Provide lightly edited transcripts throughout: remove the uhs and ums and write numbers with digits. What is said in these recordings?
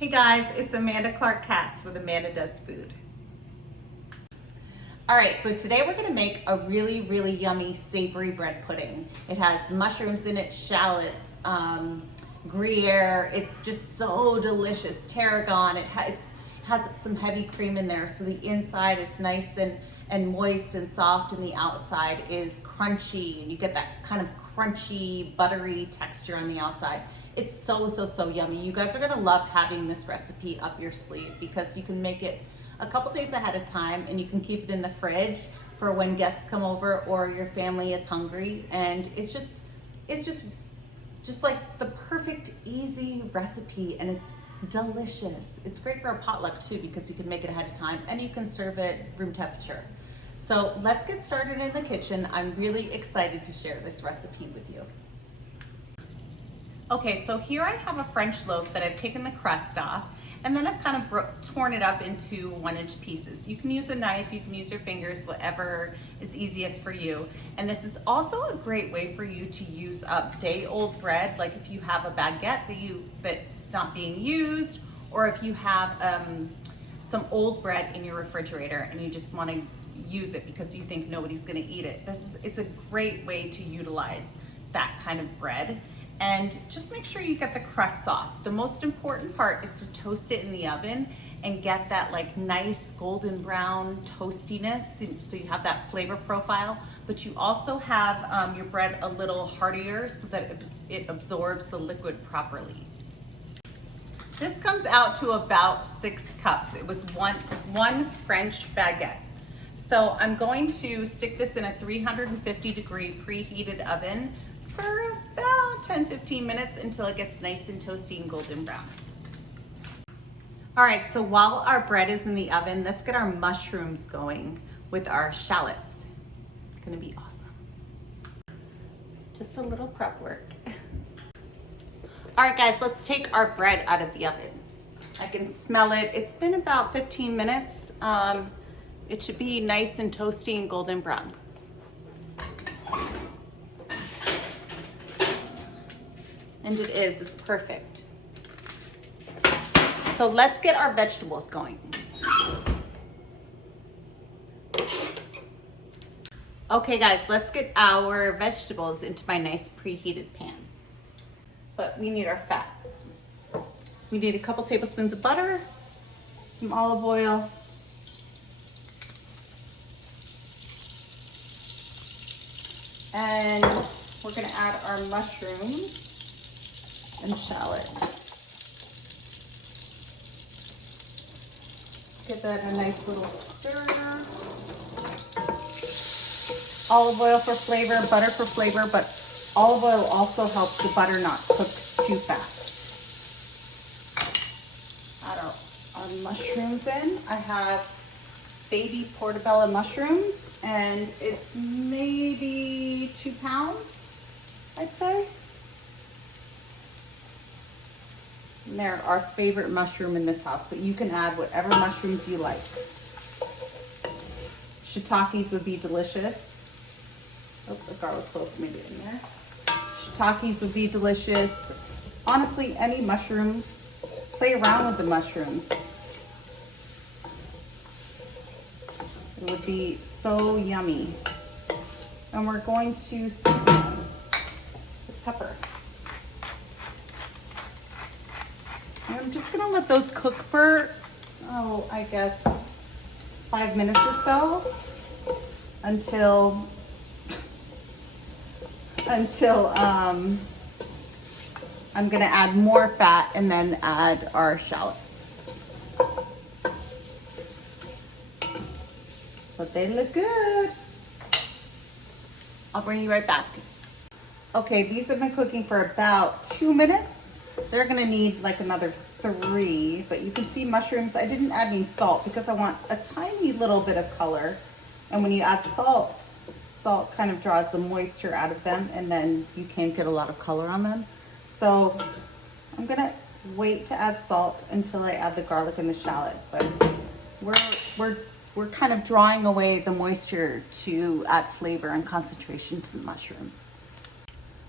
Hey guys, it's Amanda Clark Katz with Amanda Does Food. All right, so today we're gonna make a really, really yummy savory bread pudding. It has mushrooms in it, shallots, Gruyere. It's just so delicious. Tarragon, it has some heavy cream in there, so the inside is nice and moist and soft, and the outside is crunchy, and you get that kind of crunchy, buttery texture on the outside. It's so yummy. You guys are gonna love having this recipe up your sleeve because you can make it a couple days ahead of time and you can keep it in the fridge for when guests come over or your family is hungry. And it's just like the perfect, easy recipe, and it's delicious. It's great for a potluck too because you can make it ahead of time and you can serve it room temperature. So let's get started in the kitchen. I'm really excited to share this recipe with you. Okay, so here I have a French loaf that I've taken the crust off, and then I've kind of torn it up into 1-inch pieces. You can use a knife, you can use your fingers, whatever is easiest for you. And this is also a great way for you to use up day-old bread, like if you have a baguette that's not being used, or if you have some old bread in your refrigerator and you just want to use it because you think nobody's going to eat it. It's a great way to utilize that kind of bread. And just make sure you get the crust soft. The most important part is to toast it in the oven and get that like nice golden brown toastiness, so you have that flavor profile, but you also have your bread a little heartier so that it absorbs the liquid properly. This comes out to about 6 cups. It was one French baguette. So I'm going to stick this in a 350-degree preheated oven for about 10-15 minutes until it gets nice and toasty and golden brown. All right, so while our bread is in the oven, let's get our mushrooms going with our shallots. It's gonna be awesome. Just a little prep work. All right guys, let's take our bread out of the oven. I can smell it. It's been about 15 minutes. It should be nice and toasty and golden brown. And it is, it's perfect. So let's get our vegetables going. Okay guys, let's get our vegetables into my nice preheated pan. But we need our fat. We need a couple tablespoons of butter, some olive oil, and we're gonna add our mushrooms and shallots. Get that in a nice little stir. Olive oil for flavor, butter for flavor, but olive oil also helps the butter not cook too fast. Add our mushrooms in. I have baby portobello mushrooms, and it's maybe 2 pounds, I'd say. And they're our favorite mushroom in this house, but you can add whatever mushrooms you like. Shiitakes would be delicious. Oh, the garlic clove maybe in there. Shiitakes would be delicious. Honestly, any mushroom. Play around with the mushrooms. It would be so yummy. And we're going to season them with pepper. I'm just gonna let those cook for, I guess 5 minutes or so until I'm gonna add more fat and then add our shallots. But they look good. I'll bring you right back. Okay, these have been cooking for about 2 minutes. They're gonna need like another 3, but you can see mushrooms. I didn't add any salt because I want a tiny little bit of color. And when you add salt, salt kind of draws the moisture out of them, and then you can't get a lot of color on them. So I'm gonna wait to add salt until I add the garlic and the shallot. But we're kind of drawing away the moisture to add flavor and concentration to the mushrooms.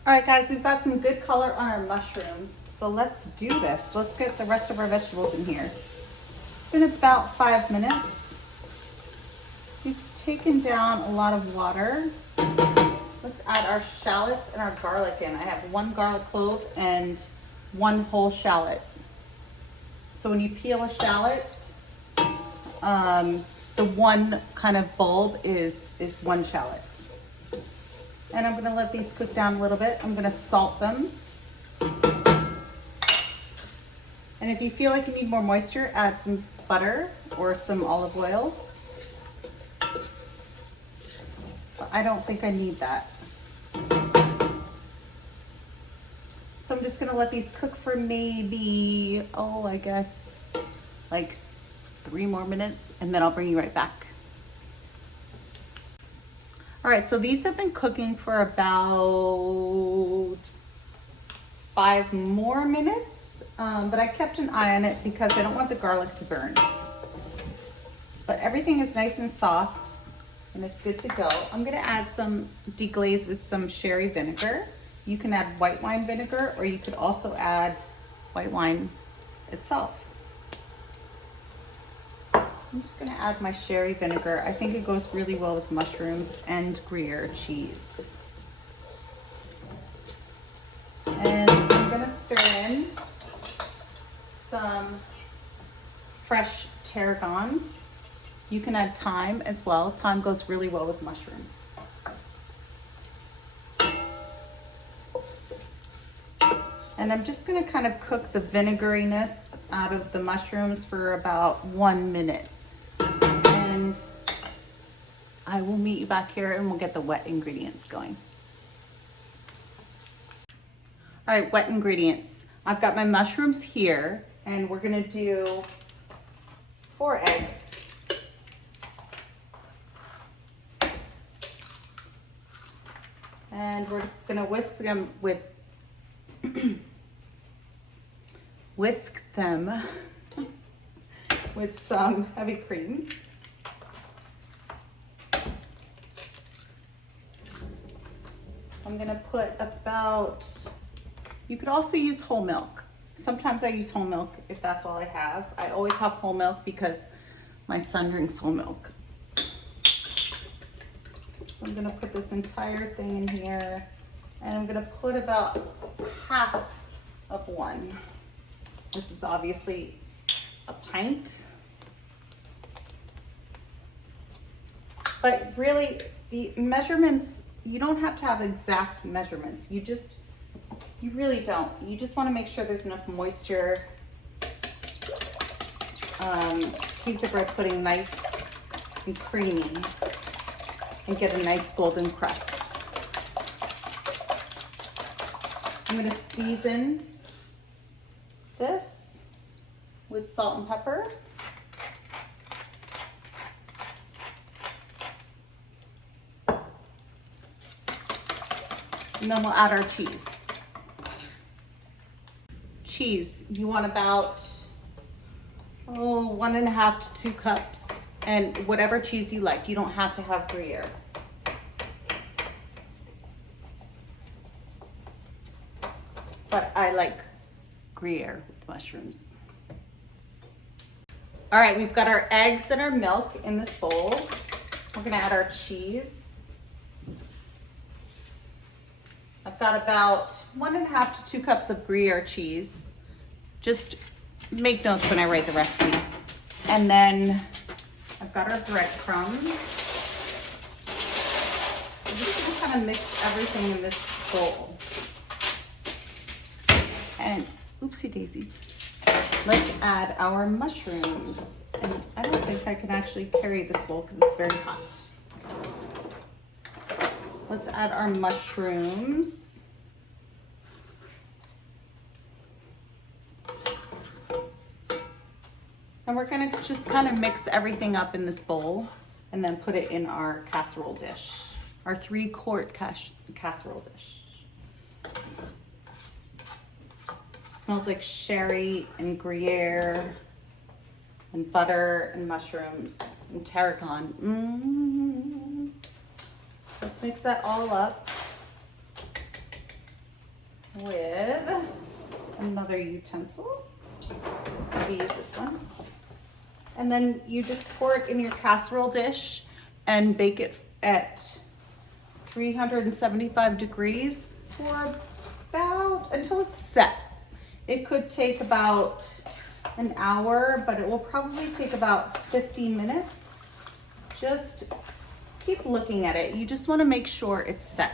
All right guys, we've got some good color on our mushrooms. So let's do this. Let's get the rest of our vegetables in here. It's been about 5 minutes. We've taken down a lot of water. Let's add our shallots and our garlic in. I have 1 garlic clove and 1 whole shallot. So when you peel a shallot, the one kind of bulb is 1 shallot. And I'm gonna let these cook down a little bit. I'm gonna salt them. And if you feel like you need more moisture, add some butter or some olive oil. But I don't think I need that. So I'm just gonna let these cook for maybe, I guess like 3 more minutes, and then I'll bring you right back. All right, so these have been cooking for about 5 more minutes. But I kept an eye on it because I don't want the garlic to burn. But everything is nice and soft and it's good to go. I'm gonna add some deglaze with some sherry vinegar. You can add white wine vinegar, or you could also add white wine itself. I'm just gonna add my sherry vinegar. I think it goes really well with mushrooms and Gruyere cheese. And I'm gonna stir in some fresh tarragon. You can add thyme as well. Thyme goes really well with mushrooms. And I'm just gonna kind of cook the vinegariness out of the mushrooms for about 1 minute. And I will meet you back here and we'll get the wet ingredients going. All right, wet ingredients. I've got my mushrooms here, and we're gonna do 4 eggs. And we're gonna whisk them with some heavy cream. I'm gonna put about, you could also use whole milk. Sometimes I use whole milk if that's all I have. I always have whole milk because my son drinks whole milk. So I'm gonna put this entire thing in here, and I'm gonna put about half of one. This is obviously a pint. But really, the measurements, you don't have to have exact measurements. You really don't. You just want to make sure there's enough moisture to keep the bread pudding nice and creamy and get a nice golden crust. I'm going to season this with salt and pepper. And then we'll add our cheese. Cheese, you want about 1.5 to 2 cups, and whatever cheese you like. You don't have to have Gruyere. But I like Gruyere with mushrooms. All right, we've got our eggs and our milk in this bowl. We're gonna add our cheese. I've got about 1.5 to 2 cups of Gruyere cheese. Just make notes when I write the recipe. And then I've got our breadcrumbs. I'm just gonna kind of mix everything in this bowl. And oopsie daisies. Let's add our mushrooms. And I don't think I can actually carry this bowl because it's very hot. Let's add our mushrooms. And we're gonna just kind of mix everything up in this bowl and then put it in our casserole dish, our 3-quart casserole dish. Smells like sherry and Gruyere and butter and mushrooms and tarragon. Let's mix that all up with another utensil. Maybe use this one. And then you just pour it in your casserole dish and bake it at 375 degrees for about until it's set. It could take about an hour, but it will probably take about 15 minutes. Just keep looking at it. You just want to make sure it's set.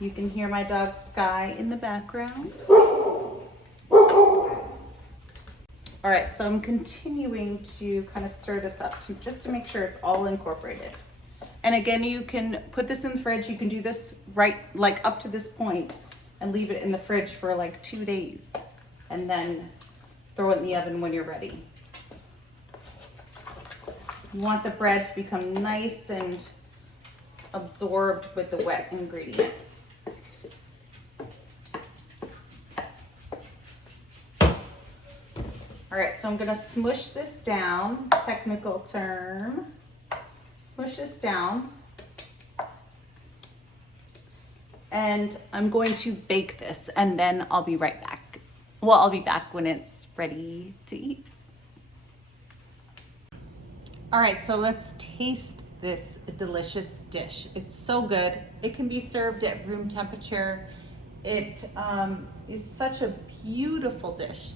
You can hear my dog Sky in the background. All right, so I'm continuing to kind of stir this up just to make sure it's all incorporated. And again, you can put this in the fridge. You can do this right like up to this point and leave it in the fridge for like 2 days and then throw it in the oven when you're ready. You want the bread to become nice and absorbed with the wet ingredients. All right, so I'm gonna smush this down, technical term. Smush this down. And I'm going to bake this and then I'll be right back. Well, I'll be back when it's ready to eat. All right, so let's taste this delicious dish. It's so good. It can be served at room temperature. It is such a beautiful dish.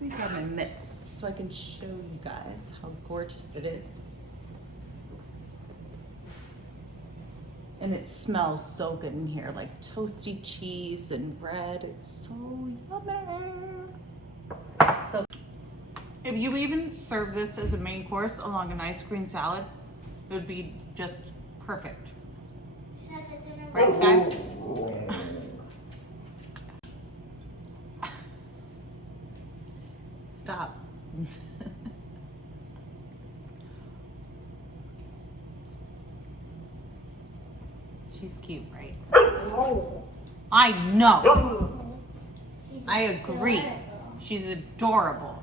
Let me grab my mitts so I can show you guys how gorgeous it is. And it smells so good in here, like toasty cheese and bread. It's so yummy. So if you even serve this as a main course along a nice green salad, it would be just perfect. Right, Sky? Stop. She's cute, right? I know. I agree. She's adorable.